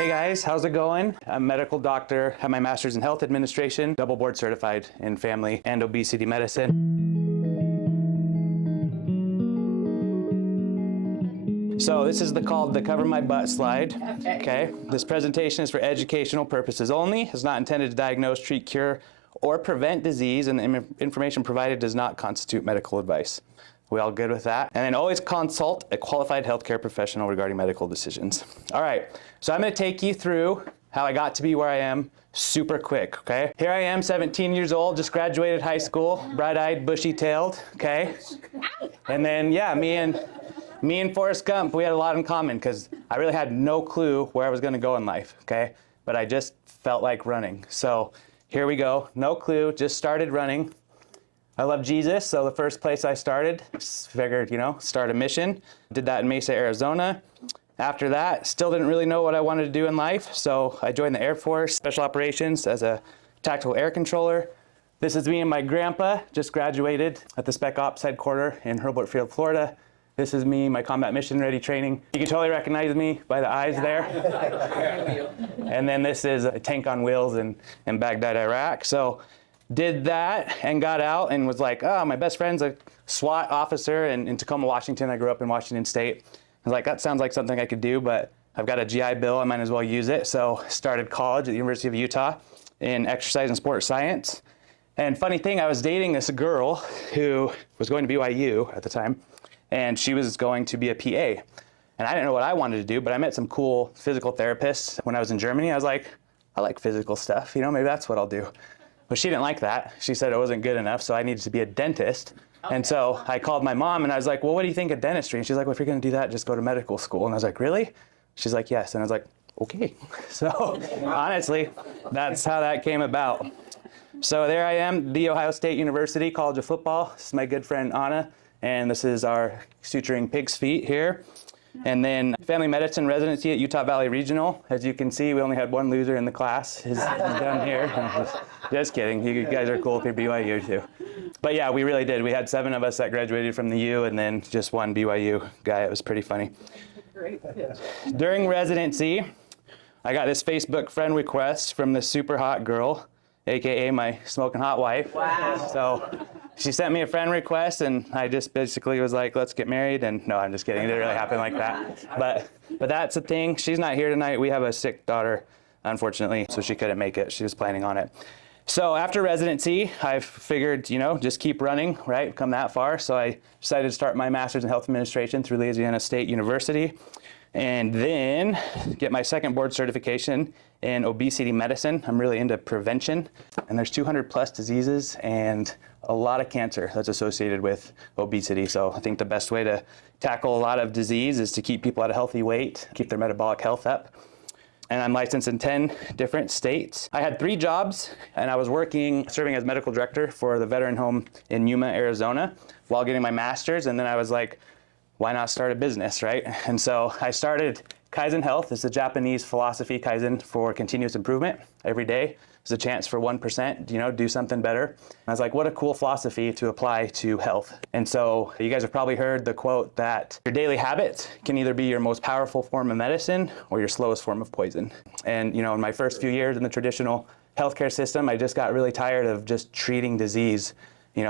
Hey guys, how's it going? I'm a medical doctor, have my master's in health administration, double board certified in family and obesity medicine. So this is called the cover my butt slide. Okay. This presentation is for educational purposes only. It's not intended to diagnose, treat, cure, or prevent disease, and the information provided does not constitute medical advice. We all good with that? And then always consult a qualified healthcare professional regarding medical decisions. All right, so I'm gonna take you through how I got to be where I am super quick, okay? Here I am, 17 years old, just graduated high school, bright-eyed, bushy-tailed, okay? And then, yeah, me and Forrest Gump, we had a lot in common because I really had no clue where I was gonna go in life, okay? But I just felt like running. So here we go, no clue, just started running. I love Jesus, so the first place I started, figured, start a mission. Did that in Mesa, Arizona. After that, still didn't really know what I wanted to do in life, so I joined the Air Force, Special Operations as a tactical air controller. This is me and my grandpa, just graduated at the Spec Ops headquarters in Hurlburt Field, Florida. This is me, my combat mission ready training. You can totally recognize me by the eyes there. And then this is a tank on wheels in Baghdad, Iraq. So did that and got out and was like, oh, my best friend's a SWAT officer in Tacoma, Washington. I grew up in Washington State. I was like, that sounds like something I could do, but I've got a GI Bill, I might as well use it. So started college at the University of Utah in exercise and sports science. And funny thing, I was dating this girl who was going to BYU at the time, and she was going to be a PA. And I didn't know what I wanted to do, but I met some cool physical therapists when I was in Germany. I was like, I like physical stuff, maybe that's what I'll do. But she didn't like that. She said it wasn't good enough, so I needed to be a dentist. Okay. And so I called my mom and I was like, well, what do you think of dentistry? And she's like, well, if you're gonna do that, just go to medical school. And I was like, really? She's like, yes. And I was like, okay. So honestly, that's how that came about. So there I am, The Ohio State University College of Football. This is my good friend Anna, and this is our suturing pig's feet here. And then family medicine residency at Utah Valley Regional. As you can see, we only had one loser in the class. He's down here. Just kidding. You guys are cool if you're BYU too. But yeah, we really did. We had 7 of us that graduated from the U and then just one BYU guy. It was pretty funny. Great. During residency, I got this Facebook friend request from this super hot girl, AKA my smoking hot wife. Wow. So she sent me a friend request and I just basically was like, let's get married. And no, I'm just kidding. It didn't really happen like that. But that's the thing. She's not here tonight. We have a sick daughter, unfortunately, so she couldn't make it. She was planning on it. So after residency, I figured, just keep running, right? Come that far. So I decided to start my master's in health administration through Louisiana State University, and then get my second board certification in obesity medicine. I'm really into prevention, and there's 200 plus diseases and a lot of cancer that's associated with obesity. So I think the best way to tackle a lot of disease is to keep people at a healthy weight, keep their metabolic health up. And I'm licensed in 10 different states. I had 3 jobs, and I was serving as medical director for the veteran home in Yuma, Arizona, while getting my master's. And then I was like, why not start a business, right? And so I started Kaizen Health. It's a Japanese philosophy, Kaizen, for continuous improvement. Every day is a chance for 1%, do something better. I was like, what a cool philosophy to apply to health. And so you guys have probably heard the quote that your daily habits can either be your most powerful form of medicine or your slowest form of poison. And in my first few years in the traditional healthcare system, I just got really tired of just treating disease,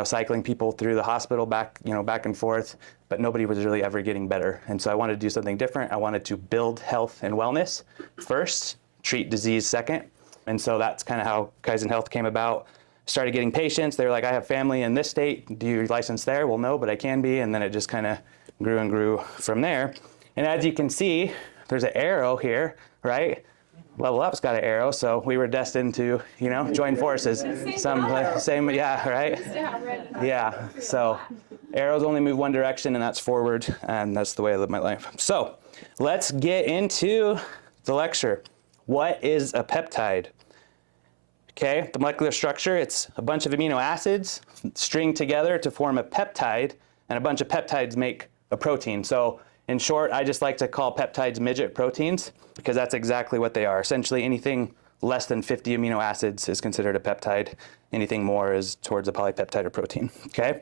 cycling people through the hospital back and forth, but nobody was really ever getting better. And so I wanted to do something different. I wanted to build health and wellness first, treat disease second. And so that's kind of how Kaizen Health came about. Started getting patients. They were like, I have family in this state. Do you license there? Well, no, but I can be. And then it just kind of grew and grew from there. And as you can see, there's an arrow here, right? Level Up's got an arrow, so we were destined to, join forces. Same, yeah, right? Yeah, so arrows only move one direction, and that's forward, and that's the way I live my life. So let's get into the lecture. What is a peptide? Okay, the molecular structure, it's a bunch of amino acids stringed together to form a peptide, and a bunch of peptides make a protein. So in short, I just like to call peptides midget proteins because that's exactly what they are. Essentially anything less than 50 amino acids is considered a peptide. Anything more is towards a polypeptide or protein, okay?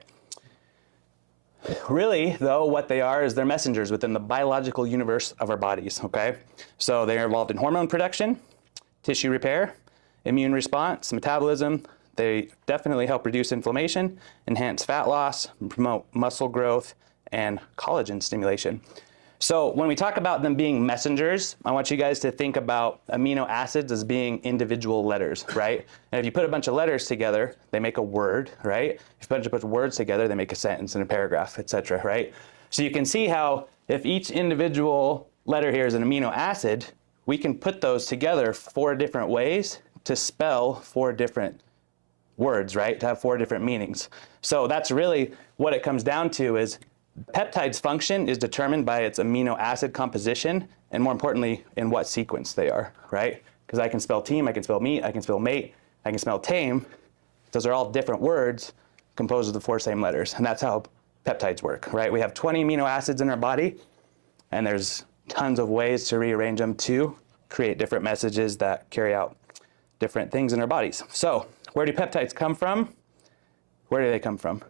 Really, though, what they are is they're messengers within the biological universe of our bodies, okay? So they're involved in hormone production, tissue repair, immune response, metabolism. They definitely help reduce inflammation, enhance fat loss, promote muscle growth, and collagen stimulation. So when we talk about them being messengers, I want you guys to think about amino acids as being individual letters, right? And if you put a bunch of letters together, they make a word, right? If you put a bunch of words together, they make a sentence and a paragraph, etc., right? So you can see how if each individual letter here is an amino acid, we can put those together 4 different ways to spell 4 different words, right? To have 4 different meanings. So that's really what it comes down to is peptide's function is determined by its amino acid composition, and more importantly, in what sequence they are, right? Because I can spell team, I can spell meat, I can spell mate, I can spell tame. Those are all different words composed of the 4 same letters, and that's how peptides work, right? We have 20 amino acids in our body, and there's tons of ways to rearrange them to create different messages that carry out different things in our bodies. So, where do peptides come from? Where do they come from?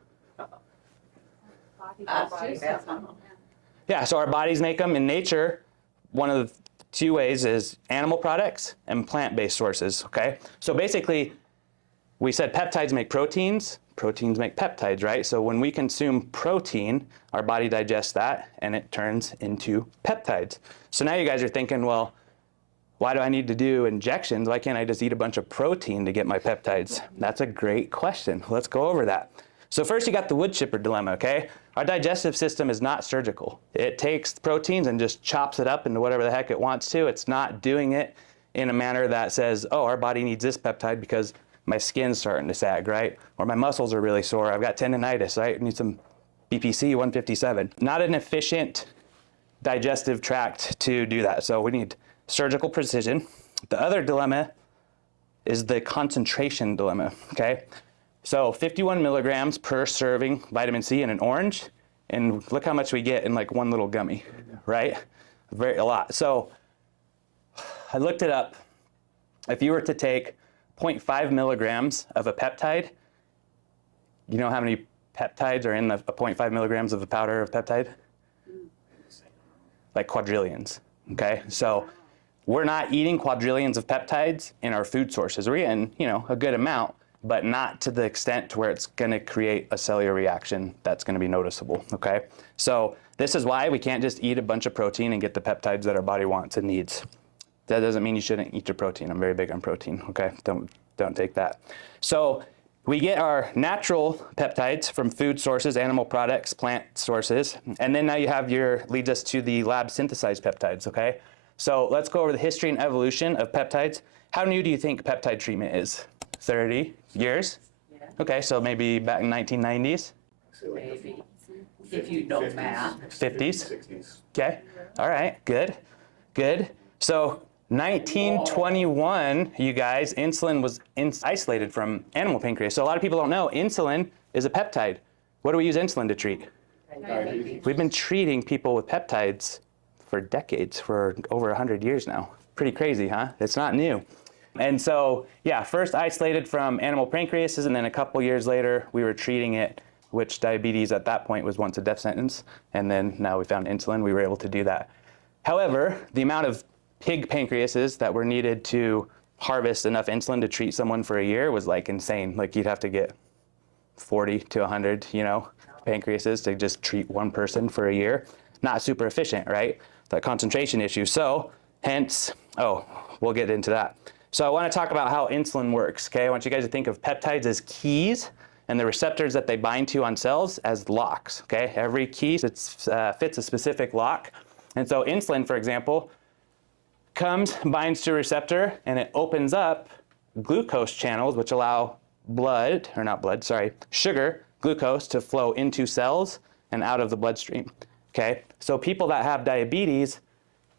Yeah, so our bodies make them in nature. One of the 2 ways is animal products and plant-based sources, okay? So basically, we said peptides make proteins, proteins make peptides, right? So when we consume protein, our body digests that and it turns into peptides. So now you guys are thinking, well, why do I need to do injections? Why can't I just eat a bunch of protein to get my peptides? That's a great question. Let's go over that. So first you got the wood chipper dilemma, okay? Our digestive system is not surgical. It takes proteins and just chops it up into whatever the heck it wants to. It's not doing it in a manner that says, oh, our body needs this peptide because my skin's starting to sag, right? Or my muscles are really sore. I've got tendonitis, right? I need some BPC 157. Not an efficient digestive tract to do that. So we need surgical precision. The other dilemma is the concentration dilemma, okay? So 51 milligrams per serving vitamin C in an orange, and look how much we get in like one little gummy, right? A lot. So I looked it up. If you were to take 0.5 milligrams of a peptide, you know how many peptides are in the 0.5 milligrams of the powder of peptide? Like quadrillions, okay? So we're not eating quadrillions of peptides in our food sources. We're eating, a good amount, but not to the extent to where it's going to create a cellular reaction that's going to be noticeable, okay? So this is why we can't just eat a bunch of protein and get the peptides that our body wants and needs. That doesn't mean you shouldn't eat your protein. I'm very big on protein, okay? Don't take that. So we get our natural peptides from food sources, animal products, plant sources, and then now you have leads us to the lab synthesized peptides, okay? So let's go over the history and evolution of peptides. How new do you think peptide treatment is? 30 years? Yeah. Okay, so maybe back in 1990s? Maybe, if you know math. 50s? 60s. Okay, all right, good. So 1921, you guys, insulin was isolated from animal pancreas. So a lot of people don't know insulin is a peptide. What do we use insulin to treat? Diabetes. We've been treating people with peptides for decades, for over 100 years now. Pretty crazy, huh? It's not new. And so, yeah, first isolated from animal pancreases, and then a couple years later, we were treating it, which diabetes at that point was once a death sentence. And then now we found insulin, we were able to do that. However, the amount of pig pancreases that were needed to harvest enough insulin to treat someone for a year was like insane. Like you'd have to get 40 to 100, pancreases to just treat one person for a year. Not super efficient, right? That concentration issue. So hence, we'll get into that. So I want to talk about how insulin works, okay? I want you guys to think of peptides as keys and the receptors that they bind to on cells as locks, okay? Every key fits a specific lock. And so insulin, for example, binds to a receptor, and it opens up glucose channels, which allow sugar, glucose, to flow into cells and out of the bloodstream, okay? So people that have diabetes,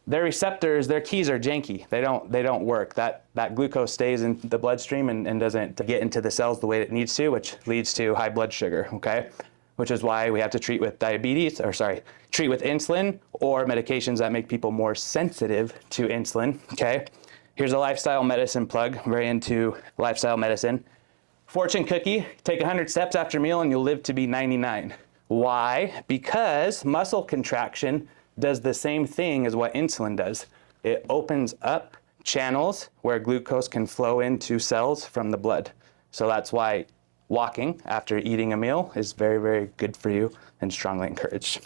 their receptors, their keys are janky. They don't work. That glucose stays in the bloodstream and doesn't get into the cells the way it needs to, which leads to high blood sugar, okay? Which is why we have to treat with treat with insulin or medications that make people more sensitive to insulin, okay? Here's a lifestyle medicine plug. I'm very into lifestyle medicine. Fortune cookie, take 100 steps after a meal and you'll live to be 99. Why? Because muscle contraction does the same thing as what insulin does. It opens up channels where glucose can flow into cells from the blood. So that's why walking after eating a meal is very, very good for you and strongly encouraged.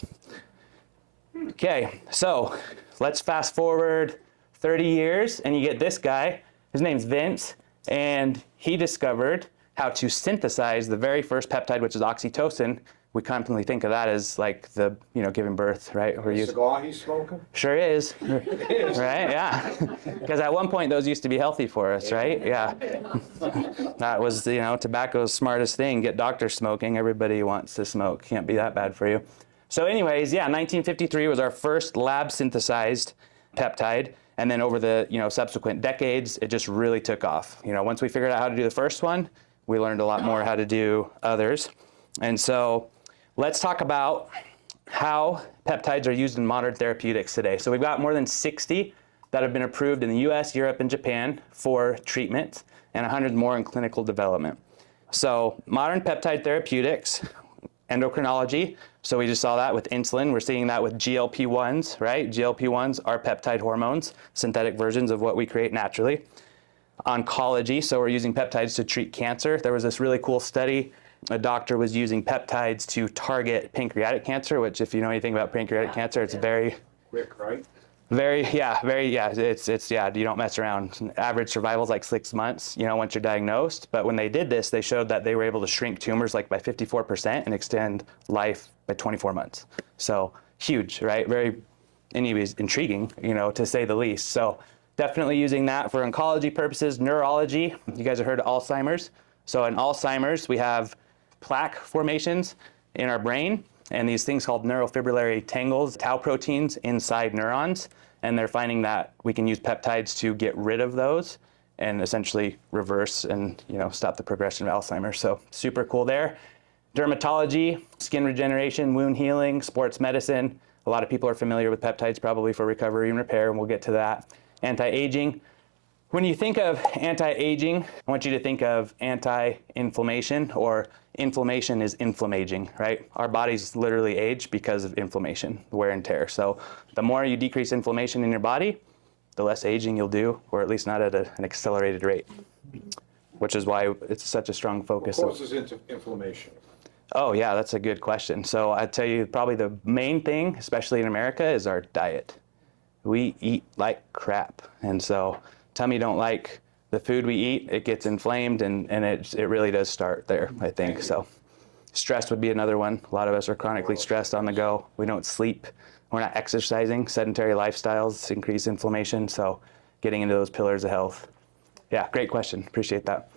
Okay, so let's fast forward 30 years and you get this guy. His name's Vince, and he discovered how to synthesize the very first peptide, which is oxytocin. We commonly think of that as like the, giving birth, right? The cigar he's smoking? Sure is. Right? Yeah. Because at one point those used to be healthy for us, right? Yeah. That was, tobacco's smartest thing. Get doctors smoking. Everybody wants to smoke. Can't be that bad for you. So anyways, 1953 was our first lab synthesized peptide. And then over the, subsequent decades, it just really took off. Once we figured out how to do the first one, we learned a lot more how to do others. And so let's talk about how peptides are used in modern therapeutics today. So we've got more than 60 that have been approved in the US, Europe, and Japan for treatment, and 100 more in clinical development. So modern peptide therapeutics, endocrinology, so we just saw that with insulin. We're seeing that with GLP-1s, right? GLP-1s are peptide hormones, synthetic versions of what we create naturally. Oncology, so we're using peptides to treat cancer. There was this really cool study. A doctor was using peptides to target pancreatic cancer, which if you know anything about pancreatic cancer, it's very Quick, right? It's you don't mess around. Average survival is like 6 months, once you're diagnosed. But when they did this, they showed that they were able to shrink tumors like by 54% and extend life by 24 months. So huge, right? Very, anyways, intriguing, to say the least. So definitely using that for oncology purposes. Neurology, you guys have heard of Alzheimer's. So in Alzheimer's, we have plaque formations in our brain, and these things called neurofibrillary tangles, tau proteins inside neurons, and they're finding that we can use peptides to get rid of those and essentially reverse and stop the progression of Alzheimer's. So super cool there. Dermatology, skin regeneration, wound healing, sports medicine. A lot of people are familiar with peptides probably for recovery and repair, and we'll get to that. Anti-aging. When you think of anti-aging, I want you to think of anti-inflammation, or inflammation is inflammaging, right? Our bodies literally age because of inflammation, wear and tear. So the more you decrease inflammation in your body, the less aging you'll do, or at least not at an accelerated rate, which is why it's such a strong focus. What causes inflammation? Oh yeah, that's a good question. So I'd tell you probably the main thing, especially in America, is our diet. We eat like crap. And so tummy don't like the food we eat, it gets inflamed, and it really does start there, I think. So stress would be another one. A lot of us are chronically stressed on the go. We don't sleep. We're not exercising. Sedentary lifestyles increase inflammation. So getting into those pillars of health. Yeah, great question. Appreciate that.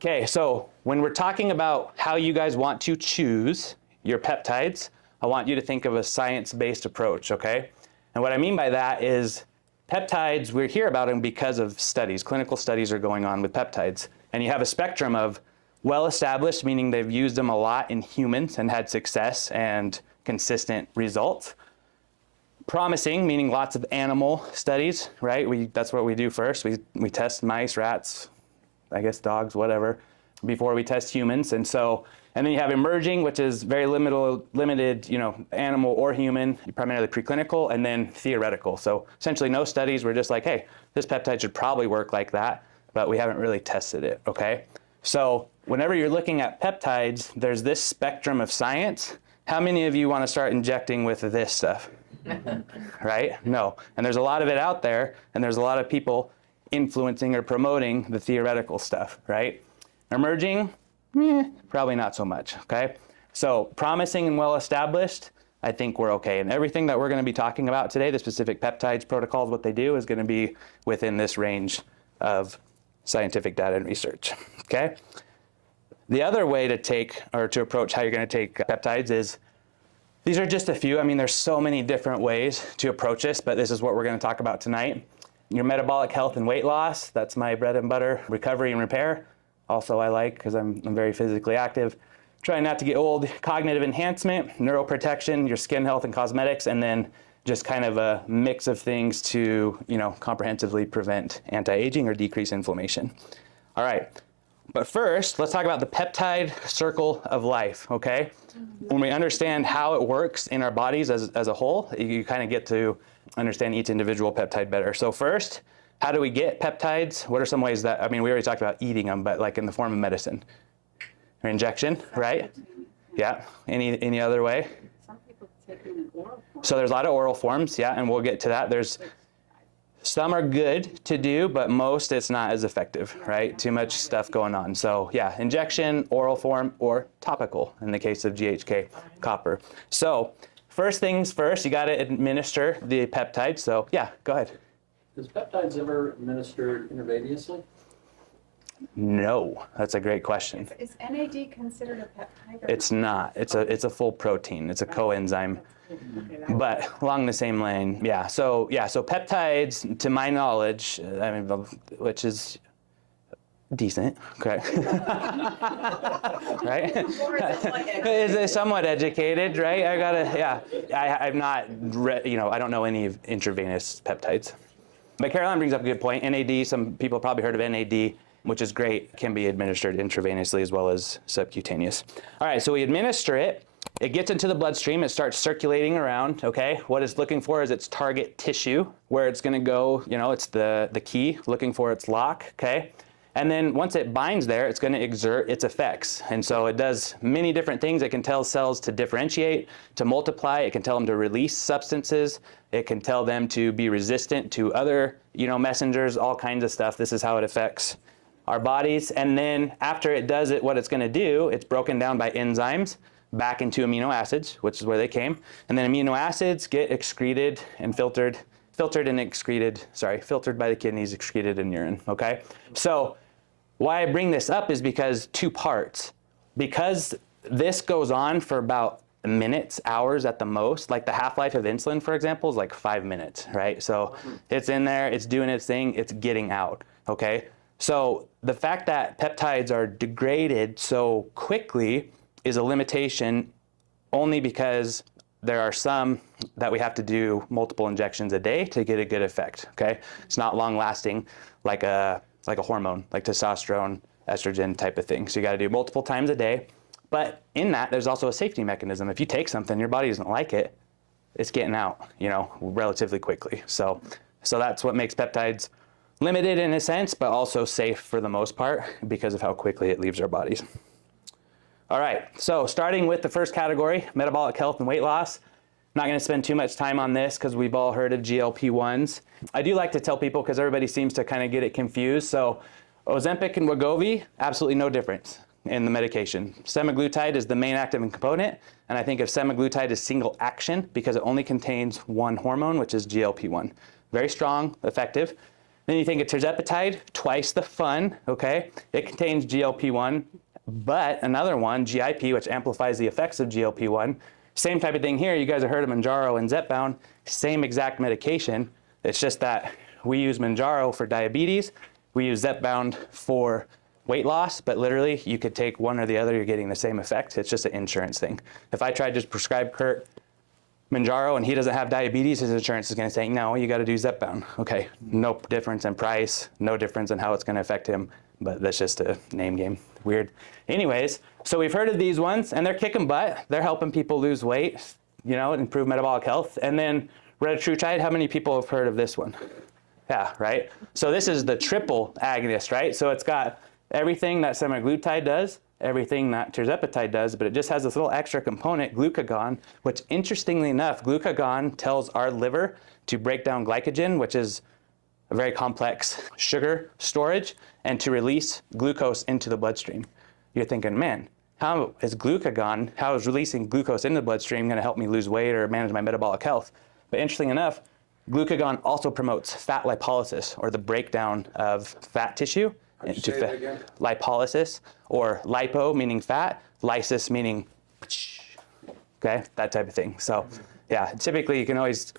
Okay, so when we're talking about how you guys want to choose your peptides, I want you to think of a science-based approach, okay? And what I mean by that is peptides, we hear about them because of studies. Clinical studies are going on with peptides. And you have a spectrum of well-established, meaning they've used them a lot in humans and had success and consistent results. Promising, meaning lots of animal studies, right? That's what we do first. We test mice, rats, I guess dogs, whatever, before we test humans. And then you have emerging, which is very limited, animal or human, primarily preclinical, and then theoretical. So essentially no studies. We're just like, hey, this peptide should probably work like that, but we haven't really tested it, okay? So whenever you're looking at peptides, there's this spectrum of science. How many of you want to start injecting with this stuff? Right? No. And there's a lot of it out there, and there's a lot of people influencing or promoting the theoretical stuff, right? Emerging, probably not so much, okay? So promising and well-established, I think we're okay. And everything that we're going to be talking about today, the specific peptides, protocols, what they do, is going to be within this range of scientific data and research, okay? The other way to approach how you're going to take peptides is, these are just a few. I mean, there's so many different ways to approach this, but this is what we're going to talk about tonight. Your metabolic health and weight loss, that's my bread and butter. Recovery and repair, also I like because I'm very physically active. Trying not to get old. Cognitive enhancement, neuroprotection, your skin health and cosmetics, and then just kind of a mix of things to, comprehensively prevent anti-aging or decrease inflammation. All right, But first, let's talk about the peptide circle of life, okay? When we understand how it works in our bodies as a whole, you kind of get to understand each individual peptide better. So first, how do we get peptides? What are some ways that, I mean, we already talked about eating them, but like in the form of medicine or injection, right? Yeah, any other way? Some people take them in oral form. So there's a lot of oral forms, yeah, and we'll get to that. There's some are good to do, but most it's not as effective, right? Too much stuff going on. So yeah, injection, oral form, or topical in the case of GHK copper. So first things first, you got to administer the peptide. So yeah, go ahead. Is peptides ever administered intravenously? No, that's a great question. Is NAD considered a peptide? Or It's not. It's a full protein. It's a coenzyme. But along the same lane, yeah. So peptides, to my knowledge, I mean, which is decent, okay, right? Is it somewhat educated, right? I'm not, I don't know any of intravenous peptides. But Caroline brings up a good point. NAD, some people probably heard of NAD, which is great, can be administered intravenously as well as subcutaneous. All right, so we administer it. It gets into the bloodstream, it starts circulating around, okay? What it's looking for is its target tissue, where it's gonna go, it's the key, looking for its lock, okay? And then once it binds there, it's gonna exert its effects. And so it does many different things. It can tell cells to differentiate, to multiply, it can tell them to release substances, it can tell them to be resistant to other, messengers, all kinds of stuff. This is how it affects our bodies. And then after it does it, what it's gonna do, it's broken down by enzymes back into amino acids, which is where they came. And then amino acids get excreted and filtered by the kidneys, excreted in urine, okay? So why I bring this up is because two parts. Because this goes on for about minutes, hours at the most, like the half-life of insulin, for example, is like 5 minutes, right? So it's in there, it's doing its thing, it's getting out, okay? So the fact that peptides are degraded so quickly is a limitation only because there are some that we have to do multiple injections a day to get a good effect, okay? It's not long lasting like a hormone, like testosterone, estrogen type of thing. So you gotta do multiple times a day. But in that, there's also a safety mechanism. If you take something, your body doesn't like it, it's getting out, relatively quickly. So that's what makes peptides limited in a sense, but also safe for the most part because of how quickly it leaves our bodies. All right, so starting with the first category, metabolic health and weight loss. I'm not gonna spend too much time on this because we've all heard of GLP-1s. I do like to tell people because everybody seems to kind of get it confused. So Ozempic and Wegovy, absolutely no difference in the medication. Semaglutide is the main active component, and I think of semaglutide as single action because it only contains one hormone, which is GLP-1. Very strong, effective. Then you think of tirzepatide, twice the fun, okay? It contains GLP-1, but another one, GIP, which amplifies the effects of GLP-1. Same type of thing here. You guys have heard of Mounjaro and Zepbound, same exact medication. It's just that we use Mounjaro for diabetes, we use Zepbound for weight loss, but literally you could take one or the other, you're getting the same effect. It's just an insurance thing. If I tried to just prescribe Kurt Mounjaro and he doesn't have diabetes, his insurance is gonna say, no, you gotta do Zepbound. Okay, no difference in price, no difference in how it's gonna affect him, but that's just a name game, weird. Anyways, so we've heard of these ones and they're kicking butt. They're helping people lose weight, improve metabolic health. And then retatrutide, how many people have heard of this one? Yeah, right? So this is the triple agonist, right? So it's got everything that semaglutide does, everything that tirzepatide does, but it just has this little extra component, glucagon, which interestingly enough, glucagon tells our liver to break down glycogen, which is a very complex sugar storage, and to release glucose into the bloodstream. You're thinking, man, how is releasing glucose into the bloodstream gonna help me lose weight or manage my metabolic health? But interestingly enough, glucagon also promotes fat lipolysis, or the breakdown of fat tissue into say that again? lipolysis, or lipo meaning fat, lysis meaning, okay, that type of thing. So yeah, typically you can always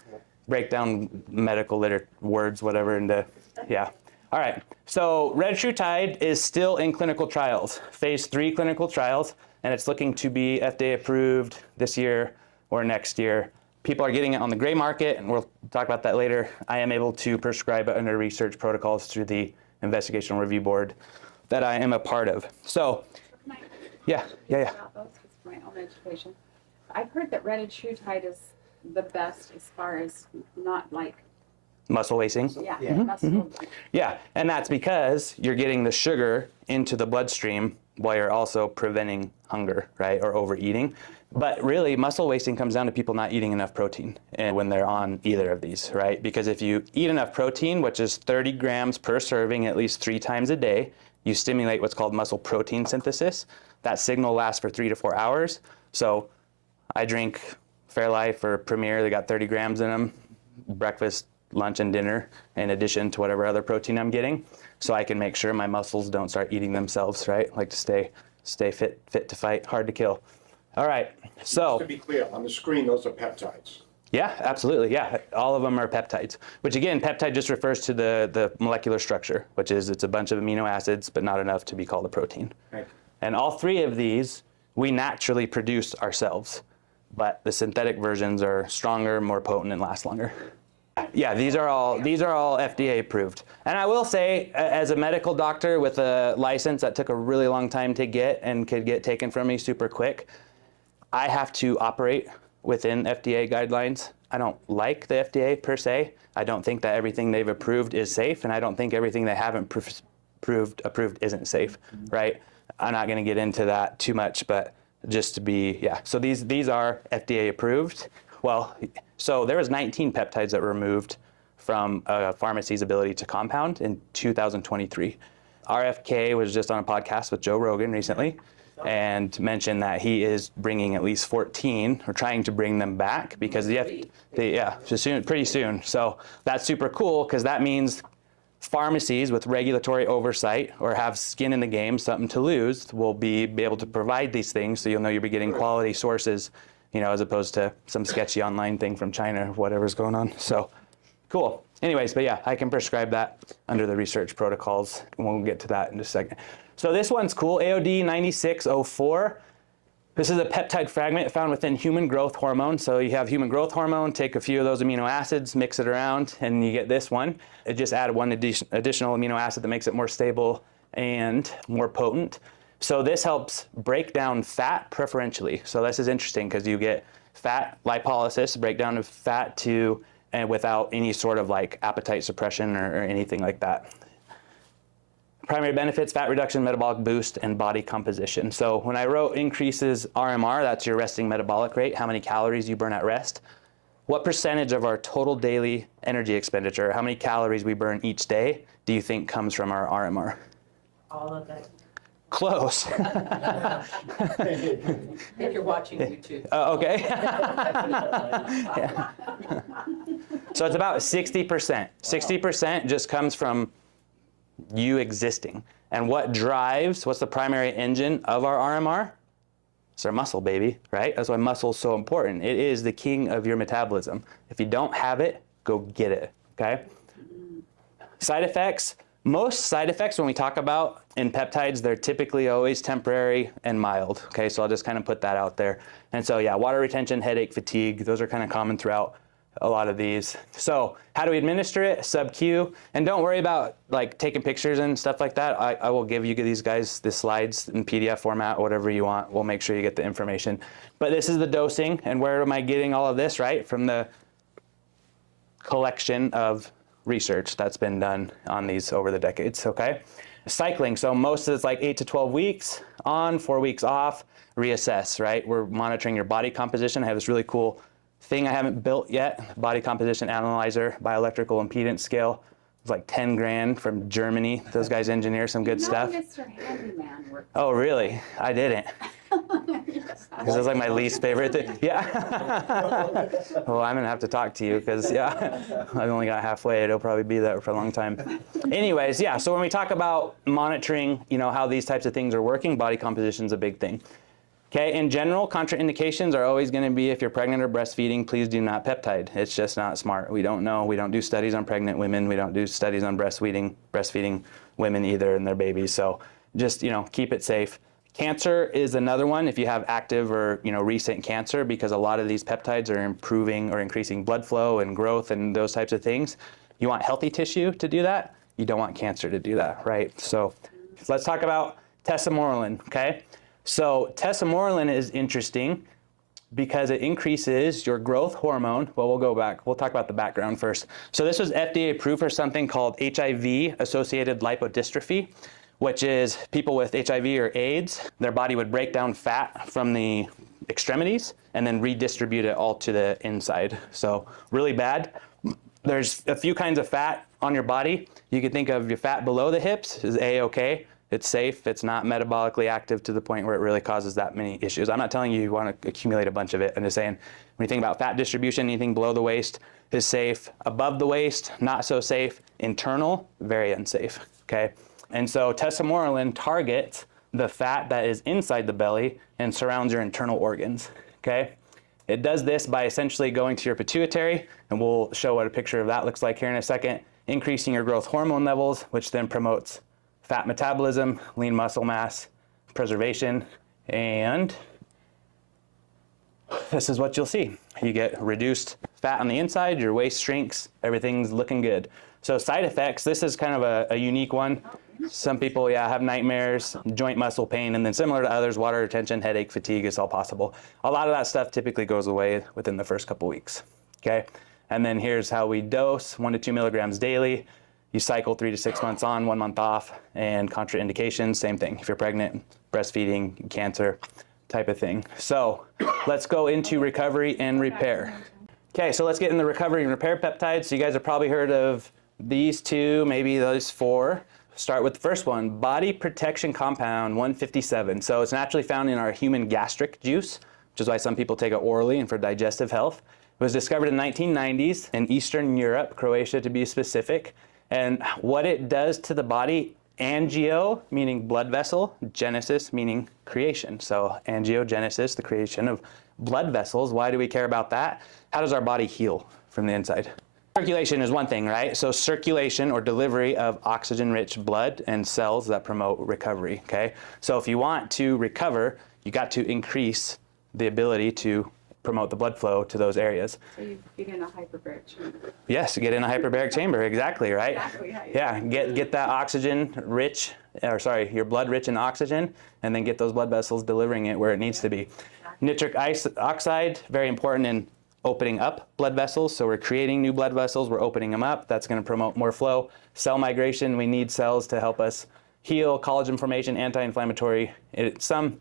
break down medical words, whatever, into, yeah. All right, so retatrutide is still in clinical trials, phase 3 clinical trials, and it's looking to be FDA approved this year or next year. People are getting it on the gray market, and we'll talk about that later. I am able to prescribe it under research protocols through the Investigational Review Board that I am a part of. So, Can I yeah. about those, 'cause for my own education? I've heard that Retatrutide is the best as far as not like, Muscle wasting. muscle. Yeah, and that's because you're getting the sugar into the bloodstream while you're also preventing hunger, right, or overeating. But really, muscle wasting comes down to people not eating enough protein and when they're on either of these, right? Because if you eat enough protein, which is 30 grams per serving at least 3 times a day, you stimulate what's called muscle protein synthesis. That signal lasts for 3 to 4 hours. So I drink Fairlife or Premier, they got 30 grams in them, breakfast, lunch, and dinner, in addition to whatever other protein I'm getting. So I can make sure my muscles don't start eating themselves, right? Like to stay fit to fight, hard to kill. All right, so. To be clear, on the screen, those are peptides. Yeah, absolutely, yeah. All of them are peptides, which again, peptide just refers to the molecular structure, which is it's a bunch of amino acids, but not enough to be called a protein. Thank you. And all 3 of these, we naturally produce ourselves, but the synthetic versions are stronger, more potent, and last longer. Yeah, these are all FDA approved. And I will say, as a medical doctor with a license that took a really long time to get and could get taken from me super quick, I have to operate within FDA guidelines. I don't like the FDA per se. I don't think that everything they've approved is safe, and I don't think everything they haven't approved isn't safe, right? I'm not gonna get into that too much, but just to be, yeah. So these are FDA approved. Well, so there was 19 peptides that were removed from a pharmacy's ability to compound in 2023. RFK was just on a podcast with Joe Rogan recently and mentioned that he is bringing at least 14 or trying to bring them back because pretty soon. So that's super cool because that means pharmacies with regulatory oversight or have skin in the game, something to lose, will be able to provide these things so you'll know you'll be getting quality sources, you know, as opposed to some sketchy online thing from China or whatever's going on. So cool. Anyways, but yeah, I can prescribe that under the research protocols, and we'll get to that in just a second. So this one's cool, AOD 9604. This is a peptide fragment found within human growth hormone. So you have human growth hormone, take a few of those amino acids, mix it around, and you get this one. It just added one additional amino acid that makes it more stable and more potent. So this helps break down fat preferentially. So this is interesting because you get fat lipolysis, breakdown of fat and without any sort of like appetite suppression or anything like that. Primary benefits, fat reduction, metabolic boost, and body composition. So when I wrote increases RMR, that's your resting metabolic rate, how many calories you burn at rest. What percentage of our total daily energy expenditure, how many calories we burn each day, do you think comes from our RMR? All of it. Close. If you're watching YouTube. Oh, okay. Yeah. So it's about 60%. 60% just comes from you existing. And what's the primary engine of our RMR? It's our muscle, baby, right? That's why muscle is so important. It is the king of your metabolism. If you don't have it, go get it, okay? Side effects. Most side effects when we talk about in peptides, they're typically always temporary and mild, okay? So I'll just kind of put that out there. And so yeah, water retention, headache, fatigue, those are kind of common throughout a lot of these. So how do we administer it? Sub-Q. And don't worry about like taking pictures and stuff like that. I will give you these guys the slides in PDF format, whatever you want. We'll make sure you get the information. But this is the dosing, and where am I getting all of this, right? From the collection of research that's been done on these over the decades, okay? Cycling, so most of it's like 8 to 12 weeks on, 4 weeks off, reassess, right? We're monitoring your body composition. I have this really cool thing I haven't built yet, body composition analyzer, bioelectrical impedance scale. It's like 10 grand from Germany. Those guys engineer some good stuff. Mr. Handyman worked. Oh, really? I didn't. Because that's like my least favorite thing. Yeah. Well, I'm going to have to talk to you because, yeah, I've only got halfway. It'll probably be there for a long time. Anyways, yeah, so when we talk about monitoring, you know, how these types of things are working, body composition is a big thing. Okay, in general, contraindications are always going to be if you're pregnant or breastfeeding, please do not peptide. It's just not smart. We don't know. We don't do studies on pregnant women. We don't do studies on breastfeeding women either and their babies. So just, you know, keep it safe. Cancer is another one if you have active or, you know, recent cancer, because a lot of these peptides are improving or increasing blood flow and growth and those types of things. You want healthy tissue to do that. You don't want cancer to do that, right? So let's talk about tesamorelin, okay? So tesamorelin is interesting because it increases your growth hormone. Well, we'll go back. We'll talk about the background first. So this was FDA approved for something called HIV-associated lipodystrophy, which is people with HIV or AIDS, their body would break down fat from the extremities and then redistribute it all to the inside. So really bad. There's a few kinds of fat on your body. You can think of your fat below the hips is A-okay. It's safe. It's not metabolically active to the point where it really causes that many issues. I'm not telling you want to accumulate a bunch of it. I'm just saying when you think about fat distribution, anything below the waist is safe. Above the waist, not so safe. Internal, very unsafe, okay? And so tesamorelin targets the fat that is inside the belly and surrounds your internal organs, okay? It does this by essentially going to your pituitary, and we'll show what a picture of that looks like here in a second, increasing your growth hormone levels, which then promotes fat metabolism, lean muscle mass, preservation, and this is what you'll see. You get reduced fat on the inside, your waist shrinks, everything's looking good. So side effects, this is kind of a unique one. Some people, have nightmares, joint muscle pain, and then similar to others, water retention, headache, fatigue is all possible. A lot of that stuff typically goes away within the first couple weeks, okay? And then here's how we dose, 1 to 2 milligrams daily. You cycle 3 to 6 months on, 1 month off, and contraindications, same thing. If you're pregnant, breastfeeding, cancer type of thing. So let's go into recovery and repair. Okay, so let's get in the recovery and repair peptides. So you guys have probably heard of these two, maybe those 4. Start with the first one, body protection compound 157. So it's naturally found in our human gastric juice, which is why some people take it orally and for digestive health. It was discovered in the 1990s in Eastern Europe, Croatia to be specific. And what it does to the body, angio, meaning blood vessel, genesis, meaning creation. So angiogenesis, the creation of blood vessels. Why do we care about that? How does our body heal from the inside? Circulation is one thing, right? So circulation or delivery of oxygen-rich blood and cells that promote recovery, okay? So if you want to recover, you got to increase the ability to promote the blood flow to those areas. So you get in a hyperbaric chamber. Yes, get in a hyperbaric chamber, exactly, right? Exactly, Yeah, get that oxygen rich, your blood rich in oxygen, and then get those blood vessels delivering it where it needs to be. Nitric oxide, very important in opening up blood vessels. So we're creating new blood vessels, we're opening them up. That's going to promote more flow. Cell migration, we need cells to help us heal, collagen formation, anti-inflammatory, some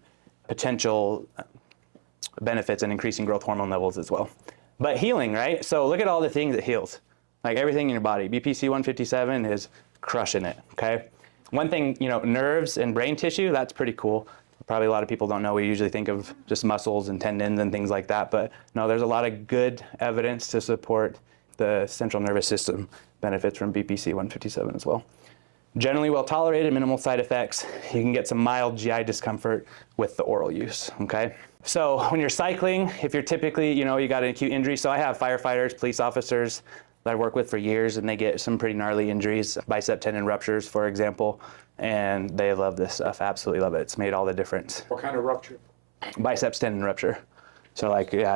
potential benefits in increasing growth hormone levels as well. But healing, right? So look at all the things it heals. Like everything in your body. BPC 157 is crushing it, okay? One thing, nerves and brain tissue, that's pretty cool. Probably a lot of people don't know. We usually think of just muscles and tendons and things like that. But no, there's a lot of good evidence to support the central nervous system benefits from BPC 157 as well. Generally well tolerated, minimal side effects. You can get some mild GI discomfort with the oral use, okay? So when you're cycling, if you're typically, you got an acute injury. So I have firefighters, police officers that I work with for years, and they get some pretty gnarly injuries, bicep tendon ruptures, for example. And they love this stuff, absolutely love it. It's made all the difference. What kind of rupture? Biceps tendon rupture. So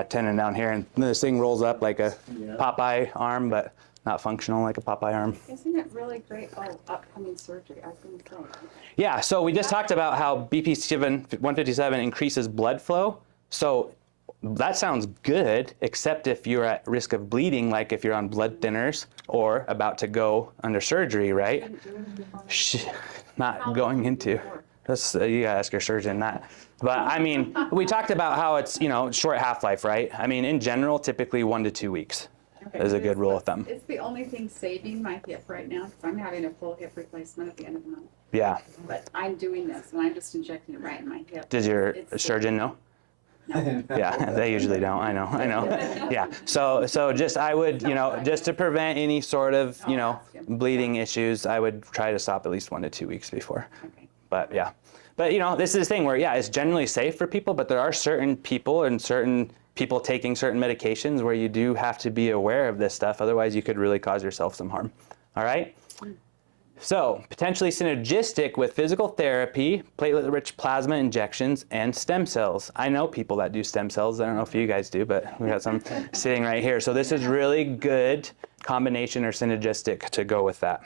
tendon down here, and this thing rolls up like a Popeye arm, but not functional like a Popeye arm. Isn't it really great? Oh, upcoming surgery, I was going to say. Yeah, so we just talked about how BPC 157 increases blood flow. So that sounds good, except if you're at risk of bleeding, like if you're on blood thinners or about to go under surgery, right? Not going into. That's, you gotta ask your surgeon that. But I mean, we talked about how it's, short half-life, right? I mean, in general, typically 1 to 2 weeks is a good rule of thumb. It's the only thing saving my hip right now, because I'm having a full hip replacement at the end of the month. Yeah. But I'm doing this, and I'm just injecting it right in my hip. Does your surgeon know? No. Yeah, they usually don't. I know. Yeah. So just I would, just to prevent any sort of, bleeding issues, I would try to stop at least 1 to 2 weeks before. Okay. But yeah. But this is the thing where it's generally safe for people, but there are certain people and certain people taking certain medications where you do have to be aware of this stuff. Otherwise, you could really cause yourself some harm. All right? So, potentially synergistic with physical therapy, platelet-rich plasma injections, and stem cells. I know people that do stem cells. I don't know if you guys do, but we got some sitting right here. So this is really good combination or synergistic to go with that.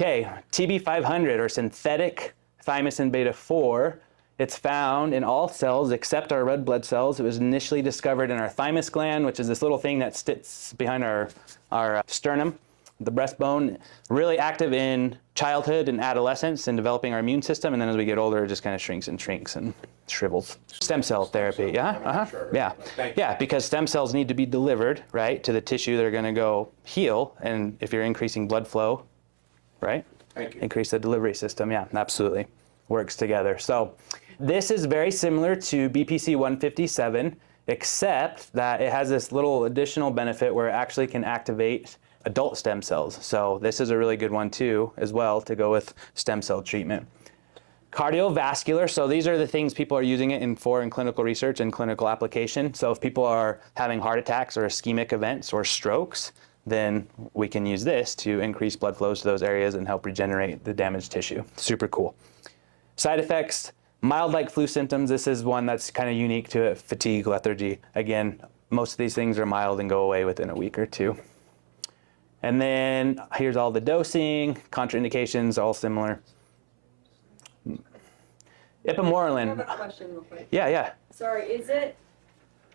Okay, TB500 or synthetic thymosin beta 4. It's found in all cells except our red blood cells. It was initially discovered in our thymus gland, which is this little thing that sits behind our sternum, the breastbone. Really active in childhood and adolescence and developing our immune system. And then as we get older, it just kind of shrinks and shrivels. Stem cell therapy, yeah, Sure. yeah. Thank you. Yeah, because stem cells need to be delivered, right, to the tissue that are going to go heal. And if you're increasing blood flow, right? Thank you. Increase the delivery system, yeah, absolutely. Works together. So this is very similar to BPC 157, except that it has this little additional benefit where it actually can activate adult stem cells. So this is a really good one too, as well, to go with stem cell treatment. Cardiovascular, so these are the things people are using it for in clinical research and clinical application. So if people are having heart attacks or ischemic events or strokes, then we can use this to increase blood flows to those areas and help regenerate the damaged tissue. Super cool. Side effects, mild like flu symptoms. This is one that's kind of unique to it. Fatigue, lethargy. Again, most of these things are mild and go away within a week or two. And then here's all the dosing, contraindications, all similar. I Ipamorelin. have a question real quick. Yeah. Sorry, is it,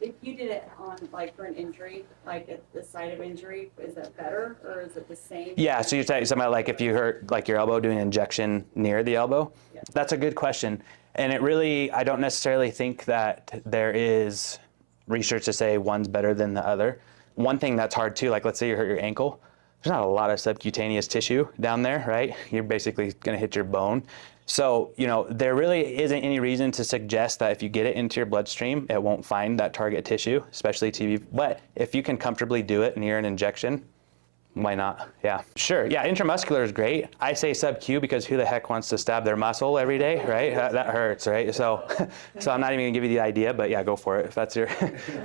if you did it on, like, for an injury, like at the site of injury, is that better or is it the same? Yeah, so you're talking about like if you hurt like your elbow doing an injection near the elbow? Yeah. That's a good question. And it really, I don't necessarily think that there is research to say one's better than the other. One thing that's hard too, like let's say you hurt your ankle, there's not a lot of subcutaneous tissue down there, right? You're basically gonna hit your bone. So, you know, there really isn't any reason to suggest that if you get it into your bloodstream, it won't find that target tissue, especially TB. But if you can comfortably do it near an injection, why not? Yeah, sure. Yeah, intramuscular is great. I say sub-Q because who the heck wants to stab their muscle every day, right? That hurts, right? So I'm not even gonna give you the idea, but yeah, go for it if that's your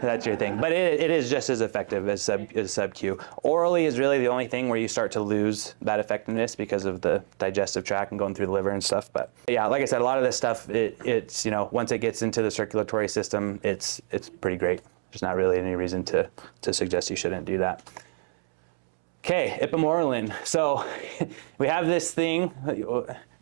that's your thing. But it is just as effective as sub-Q. Orally is really the only thing where you start to lose that effectiveness because of the digestive tract and going through the liver and stuff. But yeah, like I said, a lot of this stuff, it's you know, once it gets into the circulatory system, it's pretty great. There's not really any reason to suggest you shouldn't do that. Okay, ipamorelin. So we have this thing.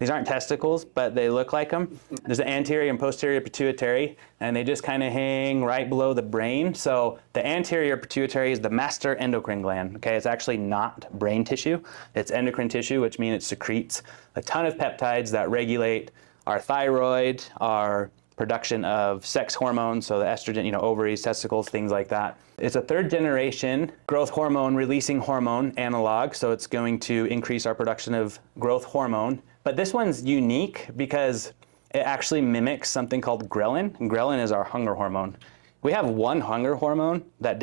These aren't testicles, but they look like them. There's the anterior and posterior pituitary, and they just kind of hang right below the brain. So the anterior pituitary is the master endocrine gland. Okay, it's actually not brain tissue. It's endocrine tissue, which means it secretes a ton of peptides that regulate our thyroid, our production of sex hormones, so the estrogen, you know, ovaries, testicles, things like that. It's a third generation growth hormone releasing hormone analog, so it's going to increase our production of growth hormone. But this one's unique because it actually mimics something called ghrelin. And ghrelin is our hunger hormone. We have one hunger hormone that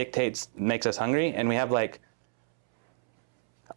makes us hungry, and we have like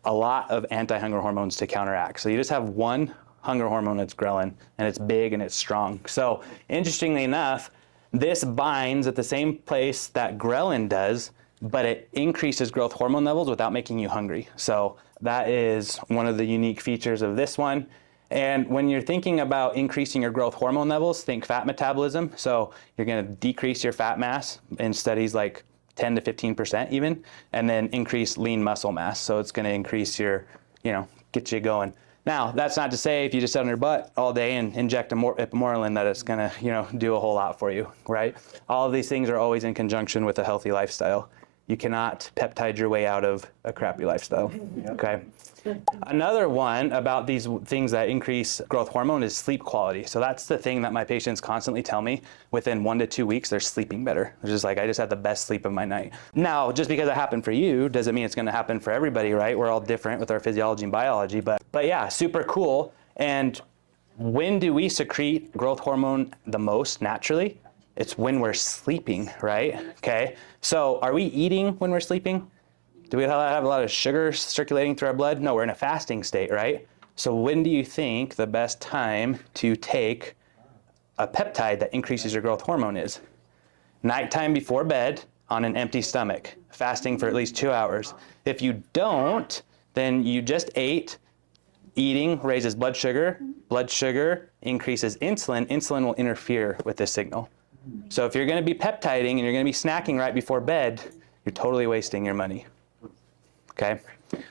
a lot of anti-hunger hormones to counteract. So you just have one hunger hormone that's ghrelin, and it's big and it's strong. So interestingly enough, this binds at the same place that ghrelin does, but it increases growth hormone levels without making you hungry. So that is one of the unique features of this one. And when you're thinking about increasing your growth hormone levels, think fat metabolism. So you're going to decrease your fat mass in studies like 10 to 15% even, and then increase lean muscle mass. So it's going to increase your, you know, get you going. Now, that's not to say if you just sit on your butt all day and inject ipamorelin that it's gonna, you know, do a whole lot for you, right? All of these things are always in conjunction with a healthy lifestyle. You cannot peptide your way out of a crappy lifestyle, okay? Another one about these things that increase growth hormone is sleep quality. So that's the thing that my patients constantly tell me. Within 1 to 2 weeks, they're sleeping better. They're just like, I just had the best sleep of my night. Now, just because it happened for you doesn't mean it's gonna happen for everybody, right? We're all different with our physiology and biology, but yeah, super cool. And when do we secrete growth hormone the most naturally? It's when we're sleeping, right? Okay, so are we eating when we're sleeping? Do we have a lot of sugar circulating through our blood? No, we're in a fasting state, right? So when do you think the best time to take a peptide that increases your growth hormone is? Nighttime before bed on an empty stomach, fasting for at least 2 hours. If you don't, then you just ate. Eating raises blood sugar increases insulin. Insulin will interfere with this signal. So if you're gonna be peptiding and you're gonna be snacking right before bed, you're totally wasting your money. Okay,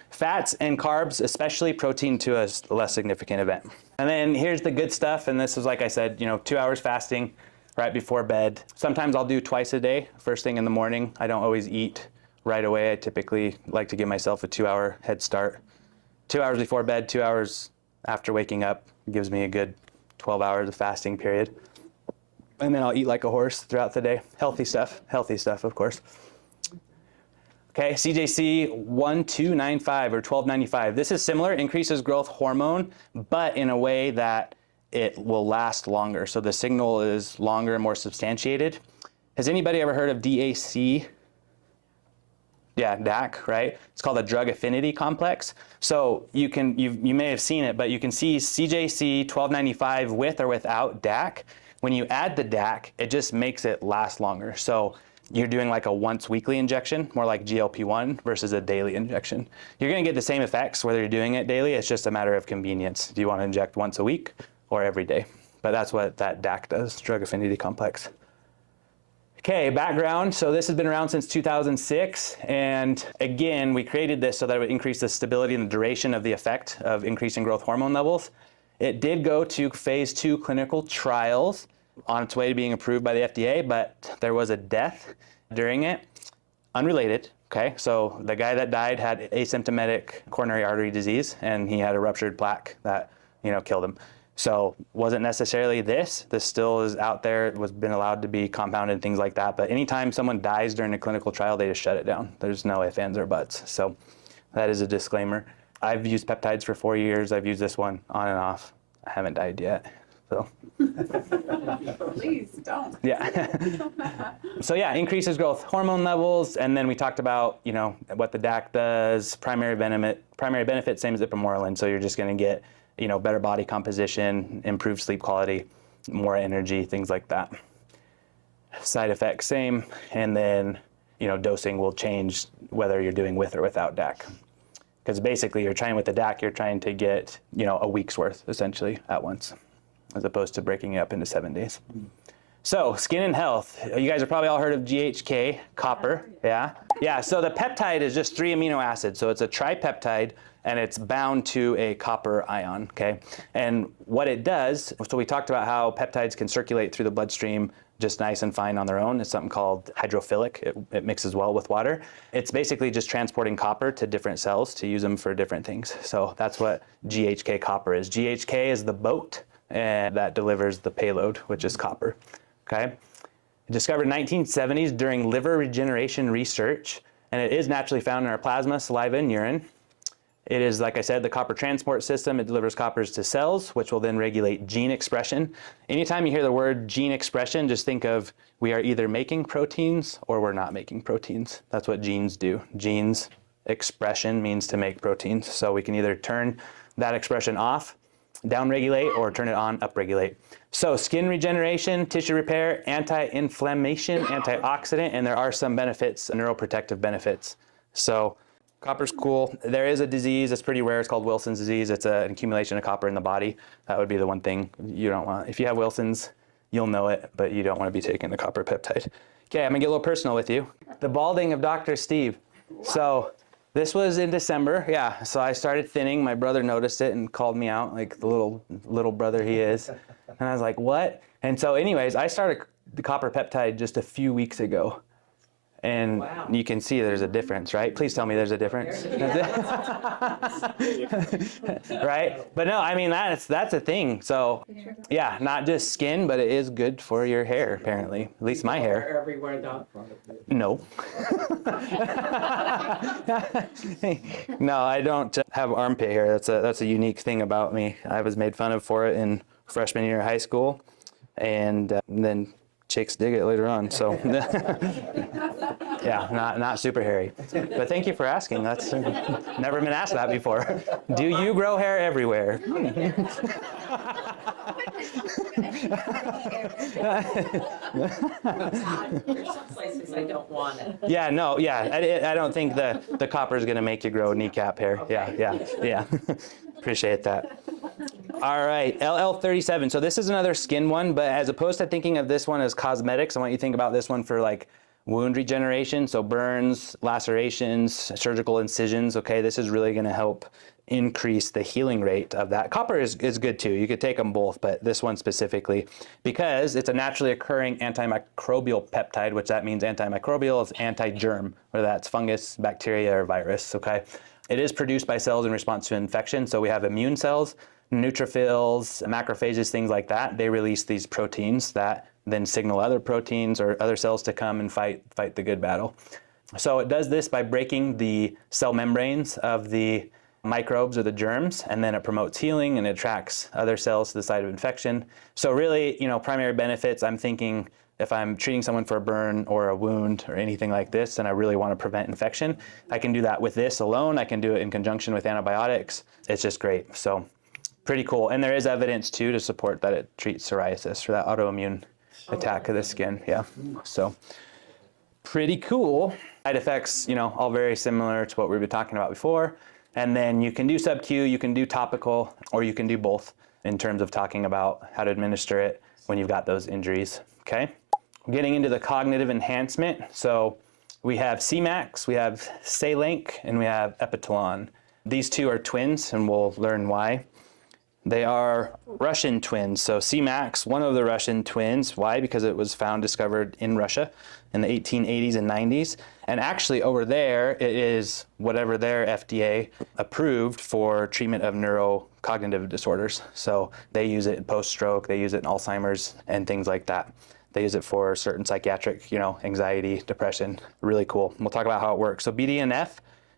Fats and carbs, especially protein to a less significant event. And then here's the good stuff, and this is, like I said, 2 hours fasting right before bed. Sometimes I'll do twice a day, first thing in the morning. I don't always eat right away. I typically like to give myself a 2-hour head start. 2 hours before bed, 2 hours after waking up gives me a good 12 hours of fasting period. And then I'll eat like a horse throughout the day. Healthy stuff, of course. Okay, CJC 1295 or 1295. This is similar, increases growth hormone, but in a way that it will last longer. So the signal is longer and more substantiated. Has anybody ever heard of DAC? Yeah, DAC, right? It's called a drug affinity complex. So you may have seen it, but you can see CJC 1295 with or without DAC. When you add the DAC, it just makes it last longer. So you're doing like a once weekly injection, more like GLP-1 versus a daily injection. You're gonna get the same effects whether you're doing it daily, it's just a matter of convenience. Do you wanna inject once a week or every day? But that's what that DAC does, drug affinity complex. Okay, background. So this has been around since 2006. And again, we created this so that it would increase the stability and the duration of the effect of increasing growth hormone levels. It did go to phase 2 clinical trials on its way to being approved by the FDA, but there was a death during it, unrelated. Okay, so the guy that died had asymptomatic coronary artery disease, and he had a ruptured plaque that killed him. So wasn't necessarily this. This still is out there. It was been allowed to be compounded and things like that. But anytime someone dies during a clinical trial, they just shut it down. There's no ifs, ands, or buts. So that is a disclaimer. I've used peptides for 4 years. I've used this one on and off. I haven't died yet. So. Please don't. Yeah. So yeah, increases growth hormone levels, and then we talked about what the DAC does. Primary benefit, same as ipamorelin. So you're just going to get better body composition, improved sleep quality, more energy, things like that. Side effects, same, and then dosing will change whether you're doing with or without DAC. Because basically, you're trying with the DAC, you're trying to get a week's worth essentially at once, as opposed to breaking it up into 7 days. So skin and health. You guys have probably all heard of GHK, copper. Yeah. So the peptide is just 3 amino acids. So it's a tripeptide, and it's bound to a copper ion. Okay. And what it does. So we talked about how peptides can circulate through the bloodstream just nice and fine on their own. It's something called hydrophilic. It mixes well with water. It's basically just transporting copper to different cells to use them for different things. So that's what GHK copper is. GHK is the boat, and that delivers the payload, which is copper. Okay. Discovered in 1970s during liver regeneration research, and it is naturally found in our plasma, saliva, and urine. It is, like I said, the copper transport system. It delivers coppers to cells, which will then regulate gene expression. Anytime you hear the word gene expression, just think of we are either making proteins or we're not making proteins. That's what genes do. Genes expression means to make proteins. So we can either turn that expression off, downregulate, or turn it on, upregulate. So skin regeneration, tissue repair, anti-inflammation, antioxidant, and there are some benefits, neuroprotective benefits. So copper's cool. There is a disease that's pretty rare. It's called Wilson's disease. It's an accumulation of copper in the body. That would be the one thing you don't want. If you have Wilson's, you'll know it, but you don't want to be taking the copper peptide. Okay, I'm gonna get a little personal with you. The balding of Dr. Steve. So this was in December. Yeah, so I started thinning. My brother noticed it and called me out like the little brother he is. And I was like, what? And so anyways, I started the copper peptide just a few weeks ago. And Wow. you can see there's a difference, right? Please tell me there's a difference. Right? But no, I mean, that's a thing. So yeah, not just skin, but it is good for your hair, apparently. At least my hair. Everywhere, though. No. No, I don't have armpit hair. That's a unique thing about me. I was made fun of for it in freshman year of high school, and then chicks dig it later on. So yeah, not super hairy. But thank you for asking. That's never been asked that before. Do you grow hair everywhere? There's some places I don't want it. Yeah, no, yeah. I don't think the copper is going to make you grow kneecap hair. Yeah. Appreciate that. All right, LL37. So this is another skin one, but as opposed to thinking of this one as cosmetics, I want you to think about this one for like wound regeneration, so burns, lacerations, surgical incisions, okay, this is really gonna help increase the healing rate of that. Copper is good too. You could take them both, but this one specifically, because it's a naturally occurring antimicrobial peptide, which that means antimicrobial is anti-germ, whether that's fungus, bacteria, or virus, okay? It is produced by cells in response to infection, so we have immune cells, neutrophils, macrophages, things like that. They release these proteins that then signal other proteins or other cells to come and fight the good battle. So it does this by breaking the cell membranes of the microbes or the germs, and then it promotes healing and it attracts other cells to the site of infection. So really, primary benefits, I'm thinking if I'm treating someone for a burn or a wound or anything like this, and I really want to prevent infection, I can do that with this alone. I can do it in conjunction with antibiotics. It's just great. So pretty cool. And there is evidence too to support that it treats psoriasis or that autoimmune attack of the skin. Yeah. So pretty cool. Side effects, all very similar to what we were talking about before. And then you can do sub-Q, you can do topical, or you can do both in terms of talking about how to administer it when you've got those injuries. Okay. Getting into the cognitive enhancement. So we have Cmax, we have Salenk, and we have Epitalon. These two are twins, and we'll learn why. They are Russian twins. So Cmax, one of the Russian twins. Why? Because it was discovered in Russia in the 1880s and 90s. And actually over there, it is whatever their FDA approved for treatment of neurocognitive disorders. So they use it in post-stroke, they use it in Alzheimer's and things like that. They use it for certain psychiatric, anxiety, depression. Really cool. We'll talk about how it works. So BDNF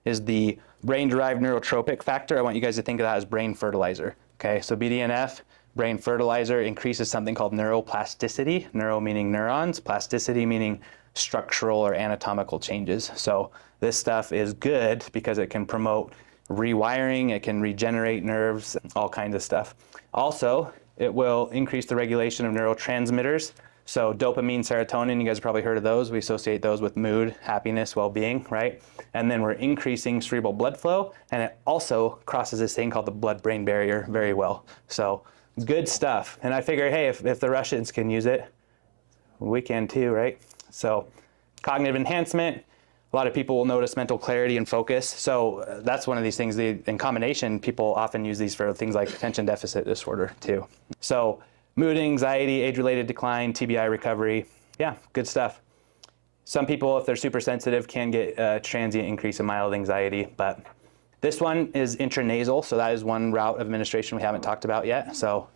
is the brain-derived neurotropic factor. I want you guys to think of that as brain fertilizer. Okay, so BDNF, brain fertilizer, increases something called neuroplasticity, neuro meaning neurons, plasticity meaning structural or anatomical changes. So this stuff is good because it can promote rewiring, it can regenerate nerves, all kinds of stuff. Also, it will increase the regulation of neurotransmitters. So dopamine, serotonin, you guys have probably heard of those. We associate those with mood, happiness, well-being, right? And then we're increasing cerebral blood flow, and it also crosses this thing called the blood-brain barrier very well. So good stuff. And I figure, hey, if the Russians can use it, we can too, right? So cognitive enhancement, a lot of people will notice mental clarity and focus. So that's one of these things, in combination, people often use these for things like attention deficit disorder too. So mood and anxiety, age-related decline, TBI recovery. Yeah, good stuff. Some people, if they're super sensitive, can get a transient increase in mild anxiety, but this one is intranasal, so that is one route of administration we haven't talked about yet. So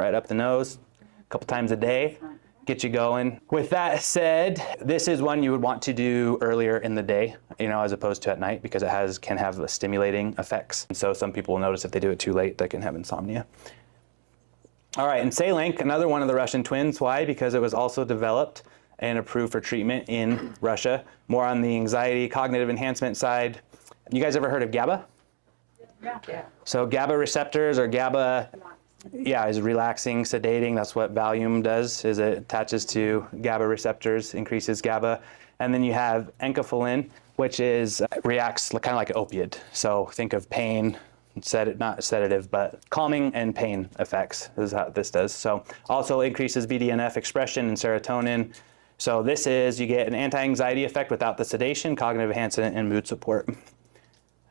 right up the nose, a couple times a day, get you going. With that said, this is one you would want to do earlier in the day, as opposed to at night, because it can have stimulating effects. And so some people will notice if they do it too late, they can have insomnia. All right, and Salenk, another one of the Russian twins. Why? Because it was also developed and approved for treatment in Russia, more on the anxiety, cognitive enhancement side. You guys ever heard of GABA? Yeah. So GABA receptors, or GABA, is relaxing, sedating. That's what Valium does, is it attaches to GABA receptors, increases GABA. And then you have enkephalin, which reacts kind of like an opiate. So think of pain, not sedative, but calming and pain effects is how this does. So also increases BDNF expression and serotonin. So you get an anti-anxiety effect without the sedation, cognitive enhancement, and mood support.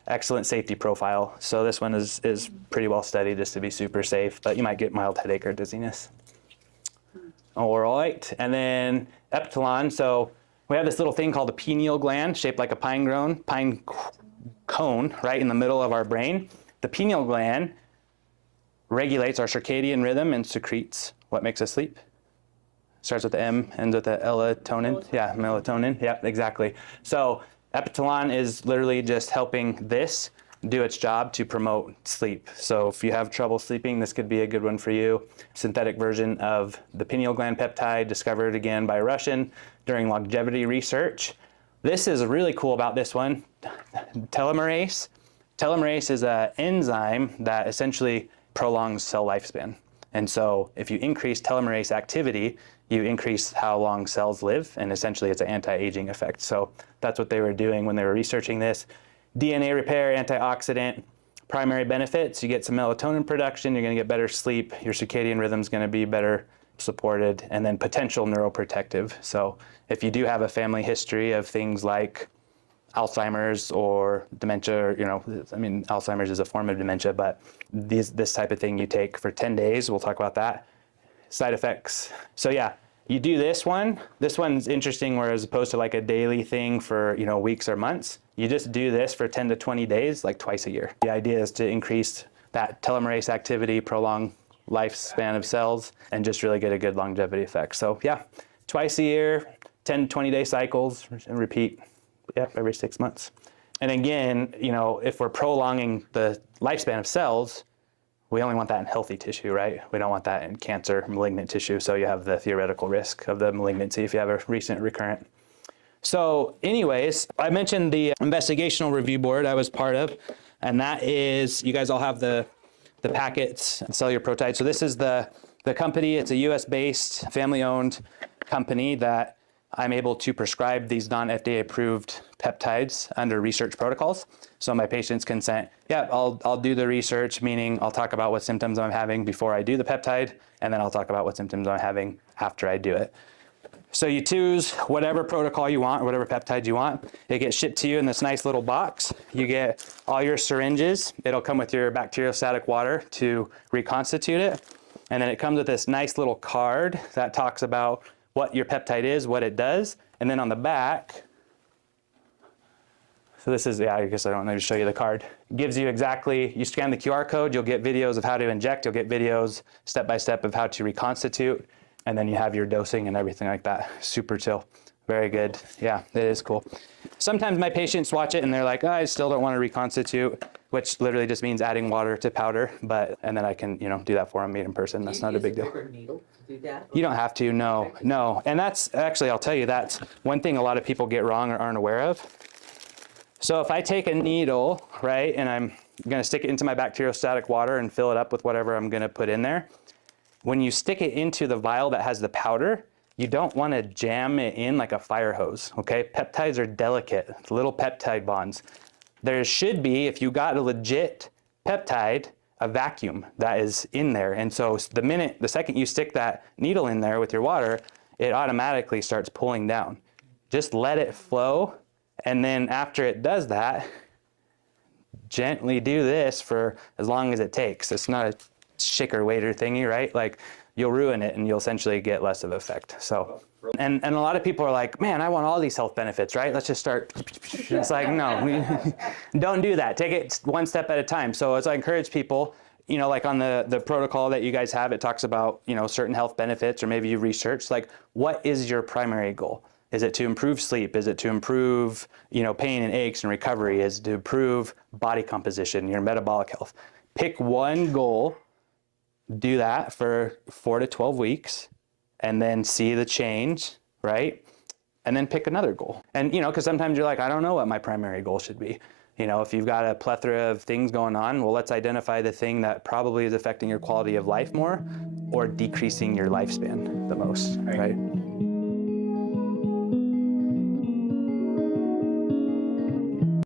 Excellent safety profile. So this one is pretty well studied just to be super safe, but you might get mild headache or dizziness. All right, and then Epitalon. So we have this little thing called the pineal gland, shaped like a pine cone, right in the middle of our brain. The pineal gland regulates our circadian rhythm and secretes what makes us sleep. Starts with the M, ends with the melatonin. Yeah, melatonin. Yeah, exactly. So Epitalon is literally just helping this do its job to promote sleep. So if you have trouble sleeping, this could be a good one for you. Synthetic version of the pineal gland peptide, discovered again by a Russian during longevity research. This is really cool about this one. Telomerase. Telomerase is an enzyme that essentially prolongs cell lifespan. And so if you increase telomerase activity, you increase how long cells live, and essentially it's an anti-aging effect. So that's what they were doing when they were researching this. DNA repair, antioxidant, primary benefits, you get some melatonin production, you're gonna get better sleep, your circadian rhythm's gonna be better supported, and then potential neuroprotective. So if you do have a family history of things like Alzheimer's or dementia, or, Alzheimer's is a form of dementia, but this type of thing you take for 10 days, we'll talk about that. Side effects. So yeah, you do this one. This one's interesting, where as opposed to like a daily thing for, weeks or months, you just do this for 10 to 20 days, like twice a year. The idea is to increase that telomerase activity, prolong lifespan of cells, and just really get a good longevity effect. So yeah, twice a year, 10, 20-day cycles, and repeat. Yep, every 6 months. And again, if we're prolonging the lifespan of cells, we only want that in healthy tissue, right? We don't want that in cancer, malignant tissue, so you have the theoretical risk of the malignancy if you have a recent recurrent. So anyways, I mentioned the investigational review board I was part of, and that is, you guys all have the packets, cellular PEPTIDES. So this is the company. It's a US-based, family-owned company that I'm able to prescribe these non-FDA approved peptides under research protocols. So my patients consent, yeah, I'll do the research, meaning I'll talk about what symptoms I'm having before I do the peptide, and then I'll talk about what symptoms I'm having after I do it. So you choose whatever protocol you want, whatever peptide you want. It gets shipped to you in this nice little box. You get all your syringes. It'll come with your bacteriostatic water to reconstitute it. And then it comes with this nice little card that talks about what your peptide is, what it does. And then on the back, so this is, I guess I don't need to show you the card. It gives you exactly, you scan the QR code, you'll get videos of how to inject, you'll get videos step-by-step of how to reconstitute, and then you have your dosing and everything like that. Super chill, very good. Yeah, it is cool. Sometimes my patients watch it and they're like, oh, I still don't want to reconstitute, which literally just means adding water to powder, and then I can, do that for them, meet in person. That's not a big deal. Do you use a bigger needle to do that? You don't have to, no. And that's, actually, I'll tell you, that's one thing a lot of people get wrong or aren't aware of. So if I take a needle, right, and I'm gonna stick it into my bacteriostatic water and fill it up with whatever I'm gonna put in there, when you stick it into the vial that has the powder, you don't wanna jam it in like a fire hose, okay? Peptides are delicate, little peptide bonds. There should be, if you got a legit peptide, a vacuum that is in there. And so the second you stick that needle in there with your water, it automatically starts pulling down. Just let it flow. And then after it does that, gently do this for as long as it takes. It's not a shaker waiter thingy, right? Like you'll ruin it and you'll essentially get less of effect. So, and a lot of people are like, man, I want all these health benefits, right? Let's just start. It's like, no, don't do that. Take it one step at a time. So as I encourage people, like on the protocol that you guys have, it talks about, certain health benefits, or maybe you research, like what is your primary goal? Is it to improve sleep? Is it to improve, pain and aches and recovery? Is it to improve body composition, your metabolic health? Pick one goal, do that for 4 to 12 weeks, and then see the change, right? And then pick another goal. And, because sometimes you're like, I don't know what my primary goal should be. If you've got a plethora of things going on, well, let's identify the thing that probably is affecting your quality of life more or decreasing your lifespan the most, right?